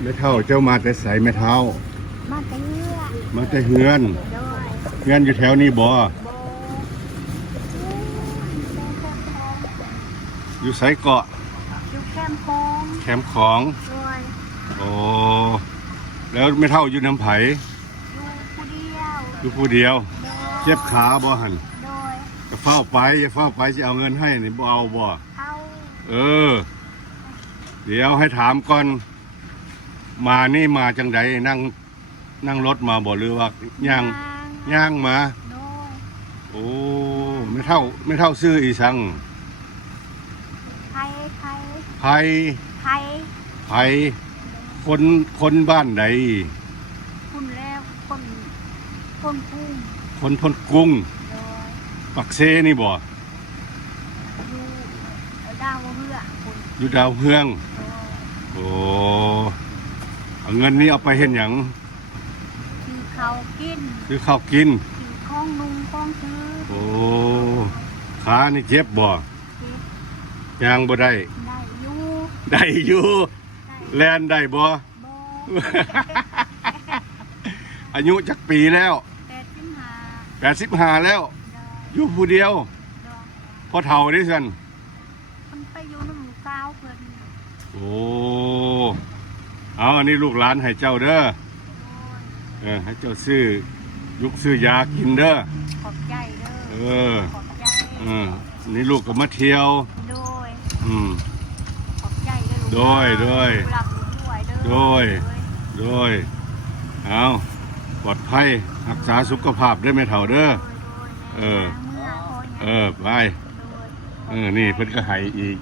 แม่เฒ่าเจ้ามาแต่ไสแม่เฒ่ามาแต่เรือมาแต่เฮือนโดยเฮือนอยู่แถวนี้บ่โบอยู่ไสเกาะอยู่แคมป์คงแคมป์ของ โดยโอ้แล้วแม่เฒ่าอยู่น้ำไผอยู่ผู้เดียวอยู่ผู้เดียวเจ็บขาบ่หั่นโดยจะเฝ้าไปจะเฝ้าไปจะเอาเงินให้นี่บ่เอาบ่เอาเออเดี๋ยวให้ถามก่อนมานี่มาจังใดนั่งรถมาบ่หรือว่าย่างมาโดยโอ้ไม่เท่าซื้ออีสังไทยไผไผคนบ้านใดคุณแล้วคนกุ้งคนพนกุ้งโดยปักเซนี่บ่อยู่ดาวเฮือคุณอยู่ดาวเฮืองโอ้เอาเงินนี้เอาไปเห็นหยังคือเขากินคือข้าวกินคือของนุ่งของซื้อโอ้ขานี่เจ็บบ่ย่างบ่ได้ได้อยู่แล่นได้บ่ อายุจักปีแล้ว85แล้วอยู่ผู้เดียวพอเฒ่าดิซั่นมันไปอยู่น้ำกาวเพิ่นโอ้เอาอันนี้ลูกหลานให้เจ้าเด้อให้เจ้าซื้อยากินเด้อขอบใจเด้อขอบใจนี่ลูกก็มาเที่ยวโดยขอบใจโดยเอาปลอดภัยรักษาสุขภาพได้ไหมเฒ่าเด้อไปนี่เพิ่นก็ให้อีก